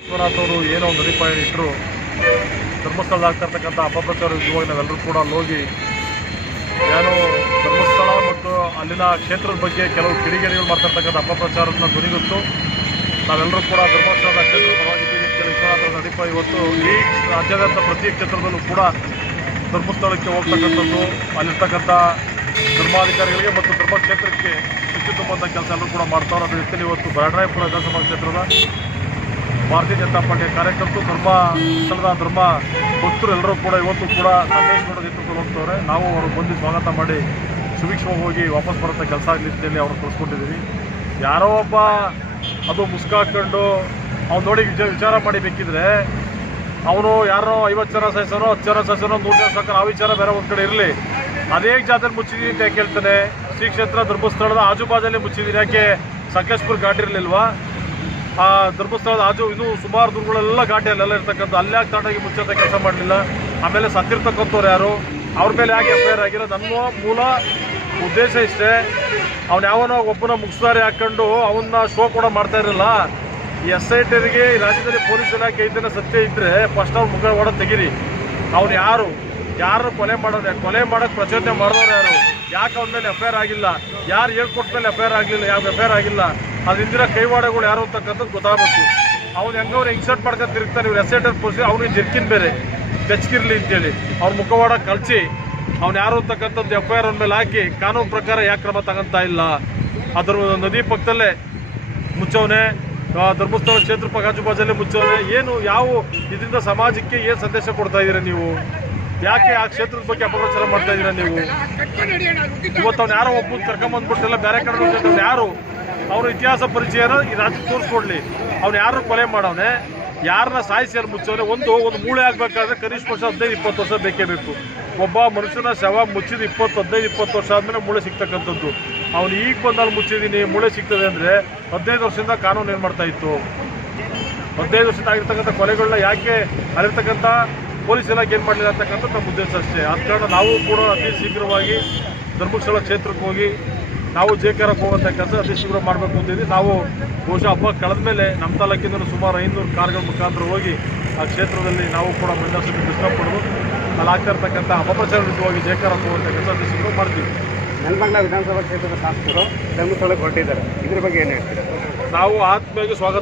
ವಿಶ್ವನಾಥ್ ಅವರು ಏನೋ ಒಂದು ಅಡಿಪಾಯ ಇಟ್ಟರು ಧರ್ಮಸ್ಥಳದ ಆಗ್ತಿರ್ತಕ್ಕಂಥ ಅಪಪ್ರಚಾರ ಇವಾಗ ನಾವೆಲ್ಲರೂ ಕೂಡ ಅಲ್ಲಿ ಹೋಗಿ ಏನು ಧರ್ಮಸ್ಥಳ ಮತ್ತು ಅಲ್ಲಿನ ಕ್ಷೇತ್ರದ ಬಗ್ಗೆ ಕೆಲವು ಕಿಡಿಗೇಡಿಗಳು ಮಾಡ್ತಿರ್ತಕ್ಕಂಥ ಅಪಪ್ರಚಾರವನ್ನು ಧ್ವನಿಗೊತ್ತು. ನಾವೆಲ್ಲರೂ ಕೂಡ ಧರ್ಮಸ್ಥಳದ ಕ್ಷೇತ್ರ ಪರವಾಗಿದ್ದೀವಿ ವಿಶ್ವನಾಥ್ ಅವರ ಇವತ್ತು ಈ ರಾಜ್ಯಾದ್ಯಂತ ಪ್ರತಿ ಕ್ಷೇತ್ರದಲ್ಲೂ ಕೂಡ ಧರ್ಮಸ್ಥಳಕ್ಕೆ ಹೋಗ್ತಕ್ಕಂಥದ್ದು, ಅಲ್ಲಿರ್ತಕ್ಕಂಥ ಧರ್ಮಾಧಿಕಾರಿಗಳಿಗೆ ಮತ್ತು ಧರ್ಮಕ್ಷೇತ್ರಕ್ಕೆ ಹೆಚ್ಚು ತುಂಬಂಥ ಕೆಲಸ ಎಲ್ಲರೂ ಕೂಡ ಮಾಡ್ತಾವ್ರೆ. ಅದೇ ರೀತಿಯಲ್ಲಿ ಇವತ್ತು ಬರಡರಾಯಪುರ ವಿಧಾನಸಭಾ ಕ್ಷೇತ್ರದ ಭಾರತೀಯ ಜನತಾ ಪಾರ್ಟಿಯ ಕಾರ್ಯಕರ್ತರು, ಧರ್ಮ, ಸ್ಥಳದ ಧರ್ಮ, ಭಕ್ತರು ಎಲ್ಲರೂ ಕೂಡ ಇವತ್ತು ಕೂಡ ಸಂದೇಶ ನೇತೃತ್ವದಲ್ಲಿ ನೇತೃತ್ವ ಹೋಗ್ತವ್ರೆ. ನಾವು ಅವರು ಬಂದು ಸ್ವಾಗತ ಮಾಡಿ ಸುಭಿಕ್ಷವಾಗಿ ಹೋಗಿ ವಾಪಸ್ ಬರೋಂಥ ಕೆಲಸ ಅಂತೇಳಿ ಅವ್ರು ಕಳಿಸ್ಕೊಟ್ಟಿದ್ದೀವಿ ಯಾರೋ ಒಬ್ಬ ಅದು ಮುಸ್ಕಾಕೊಂಡು ಅವ್ನು ನೋಡಿ ವಿಚ- ವಿಚಾರ ಮಾಡಿ ಬೇಕಿದ್ರೆ ಅವನು ಯಾರೋ ಐವತ್ತು ಜನ ಸಹಿಸೋನೋ ಹತ್ತು ಜನ ಸಹಿಸೋನೋ ನೂರು ಜನ ಸಾಕೋನೋ ಆ ವಿಚಾರ ಬೇರೆ ಒಂದು ಕಡೆ ಇರಲಿ. ಅದೇ ಜಾತ್ರೆ ಮುಚ್ಚಿದೀನಿ ಅಂತ ಕೇಳ್ತಾನೆ ಶ್ರೀ ಕ್ಷೇತ್ರ ಧರ್ಮಸ್ಥಳದ ಆಜುಬಾಜಲ್ಲಿ ಮುಚ್ಚಿದ್ದೀನಿ ಯಾಕೆ? ಸಕಲೇಶ್ಪುರ್ ಘಾಟ್ ಇರಲಿಲ್ವಾ? ಆ ಧರ್ಮಸ್ಥಳದ ಆಜು ಇದು ಸುಮಾರು ದುರ್ಗಳೆಲ್ಲ ಘಾಟಿ ಅಲ್ಲೆಲ್ಲ ಇರ್ತಕ್ಕಂಥ ಅಲ್ಲೇ ತಗೊಂಡೋಗಿ ಮುಚ್ಚೋದ ಕೆಲಸ ಮಾಡಲಿಲ್ಲ? ಆಮೇಲೆ ಸತ್ತಿರ್ತಕ್ಕಂಥವ್ರು ಯಾರು? ಅವ್ರ ಮೇಲೆ ಯಾಕೆ ಎಫ್ ಐ ನನ್ನ ಮೂಲ ಉದ್ದೇಶ ಇಷ್ಟೇ. ಅವ್ನು ಯಾವನೋ ಒಬ್ಬನ ಮುಗಿಸ್ತಾರೆ ಹಾಕೊಂಡು ಅವನ್ನ ಶೋ ಕೂಡ ಮಾಡ್ತಾ ಇರಲಿಲ್ಲ. ಈ ಎಸ್ ಐ ಟಿಗೆ ರಾಜ್ಯದಲ್ಲಿ ಪೊಲೀಸ್ ಇಲಾಖೆ ಇದನ್ನ ಸತ್ಯ ಇದ್ರೆ ಫಸ್ಟ್ ಅವ್ರ ಮುಖ ಒಡ ತೆಗೀರಿ. ಅವ್ನು ಯಾರು? ಯಾರು ಕೊಲೆ ಮಾಡೋದು ಕೊಲೆ ಮಾಡೋಕೆ ಪ್ರಚೋದನೆ ಮಾಡಿದವ್ರು ಯಾರು? ಯಾಕೆ ಅವನ ಮೇಲೆ ಎಫ್ ಐ ಆರ್ ಆಗಿಲ್ಲ? ಯಾರು ಹೇಳ್ಕೊಟ್ಟ ಮೇಲೆ ಎಫ್ ಐ ಆರ್ ಆಗಲಿಲ್ಲ? ಯಾವ ಎಫ್ ಐ ಆರ್ ಆಗಿಲ್ಲ? ಅದ್ರ ಹಿಂದಿನ ಕೈವಾಡಗಳು ಯಾರು ಅಂತಕ್ಕಂಥದ್ದು ಗೊತ್ತಾಗಬೇಕು. ಅವ್ನು ಹೆಂಗವ್ರು ಇನ್ಸರ್ಟ್ ಮಾಡ್ಕೊಂಡು ತಿರುಗ್ತಾನೆ, ಇವ್ರು ಎಸ್ ಪೋಸಿ ಅವ್ನಿಗೆ ಜರ್ಕಿನ್ ಬೇರೆ ಬೆಚ್ಚಗಿರ್ಲಿ ಅಂತೇಳಿ. ಅವ್ರ ಮುಖವಾಡ ಕಳ್ಸಿ ಅವ್ನು ಯಾರು ಅಂತಕ್ಕಂಥದ್ದು ಎಫ್ ಐ ಆರ್ ಮೇಲೆ ಹಾಕಿ, ಕಾನೂನು ಪ್ರಕಾರ ಯಾಕೆ ಕ್ರಮ ತಗೊಂತ ಇಲ್ಲ. ಅದರ ನದಿ ಪಕ್ಕದಲ್ಲೇ ಮುಚ್ಚವನೆ ಧರ್ಮಸ್ಥಳ ಕ್ಷೇತ್ರ ಪಗಾಜುಬಾಜಲ್ಲೇ ಮುಚ್ಚವನೆ. ಏನು, ಯಾವ ಇದರಿಂದ ಸಮಾಜಕ್ಕೆ ಏನು ಸಂದೇಶ ಕೊಡ್ತಾ ಇದ್ದೀರಾ ನೀವು? ಯಾಕೆ ಆ ಕ್ಷೇತ್ರದ ಬಗ್ಗೆ ಅಪಪ್ರಚಾರ ಮಾಡ್ತಾ ಇದ್ದೀರಾ ನೀವು? ಇವತ್ತು ಅವ್ನು ಯಾರೋ ಒಬ್ಬ ಕರ್ಕೊಂಬಂದ್ಬಿಟ್ಟೆಲ್ಲ ಬೇರೆ ಕಡೆ ಯಾರು? ಅವ್ರ ಇತಿಹಾಸ ಪರಿಚಯನ ಈ ರಾಜ್ಯಕ್ಕೆ ತೋರಿಸ್ಕೊಡ್ಲಿ. ಅವ್ನು ಯಾರು ಕೊಲೆ ಮಾಡವನೆ. ಯಾರನ್ನ ಸಾಯಿಸಿ ಅಲ್ಲಿ ಮುಚ್ಚವನೆ. ಒಂದು ಒಂದು ಮೂಳೆ ಆಗ್ಬೇಕಾದ್ರೆ ಕನಿಷ್ಠ ವರ್ಷ ಹದಿನೈದು, ಇಪ್ಪತ್ತು ವರ್ಷ ಬೇಕೇ ಬೇಕು. ಒಬ್ಬ ಮನುಷ್ಯನ ಶವ ಮುಚ್ಚಿದ ಇಪ್ಪತ್ತು, ಹದಿನೈದು, ಇಪ್ಪತ್ತು ವರ್ಷ ಆದಮೇಲೆ ಮೂಳೆ ಸಿಗ್ತಕ್ಕಂಥದ್ದು. ಅವ್ನು ಈಗ ಬಂದಲ್ಲಿ ಮುಚ್ಚಿದ್ದೀನಿ ಮೂಳೆ ಸಿಗ್ತದೆ ಅಂದರೆ ಹದಿನೈದು ವರ್ಷದಿಂದ ಕಾನೂನು ಏನು ಮಾಡ್ತಾ ಇತ್ತು? ಹದಿನೈದು ವರ್ಷದಿಂದ ಆಗಿರ್ತಕ್ಕಂಥ ಕೊಲೆಗಳನ್ನ ಯಾಕೆ ಅಲ್ಲಿರ್ತಕ್ಕಂಥ ಪೊಲೀಸ್ ಇಲಾಖೆ ಏನು ಮಾಡಲಿಲ್ಲ ಅಂತಕ್ಕಂಥ ನಮ್ಮ ಉದ್ದೇಶ ಅಷ್ಟೇ. ಆದ ಕಾರಣ ನಾವು ಕೂಡ ಅತಿ ಶೀಘ್ರವಾಗಿ ಧರ್ಮಸ್ಥಳ ಕ್ಷೇತ್ರಕ್ಕೆ ಹೋಗಿ ನಾವು ಜೇಕರಕ್ಕೆ ಹೋಗುವಂಥ ಕೆಲಸ ಅತಿ ಶೀಘ್ರ ಮಾಡಬೇಕು ಅಂತಿದ್ವಿ ನಾವು ಬಹುಶಃ ಹಬ್ಬ ಕಳೆದ ಮೇಲೆ ನಮ್ಮ ತಾಲೂಕಿಂದ ಸುಮಾರು ಐನೂರು ಕಾರ್ಗಳ ಮುಖಾಂತರ ಹೋಗಿ ಆ ಕ್ಷೇತ್ರದಲ್ಲಿ ನಾವು ಕೂಡ ಮುಂದಾಸಕ್ಕೆ ಬಿಸ್ಕಪ್ ಪಡೆದು ಅಲ್ಲಿ ಆಗ್ತಾ ಇರ್ತಕ್ಕಂಥ ಅಪಪ್ರಚಾರ ವಿರುದ್ಧವಾಗಿ ಜೇಕರಕ್ಕೆ ಹೋಗುವಂಥ ಕೆಲಸ ಅತಿ ಶೀಘ್ರ ಮಾಡ್ತೀವಿ. ನೆಲಮಂಗಲ ವಿಧಾನಸಭಾ ಕ್ಷೇತ್ರದ ಶಾಸಕರು ಧರ್ಮಸ್ಥಳಕ್ಕೆ ಹೊರಟಿದ್ದಾರೆ. ಇದ್ರ ಬಗ್ಗೆ ಏನು ಹೇಳ್ತೀರಾ? ನಾವು ಆತ್ಮೀಯವಾಗಿ ಸ್ವಾಗತ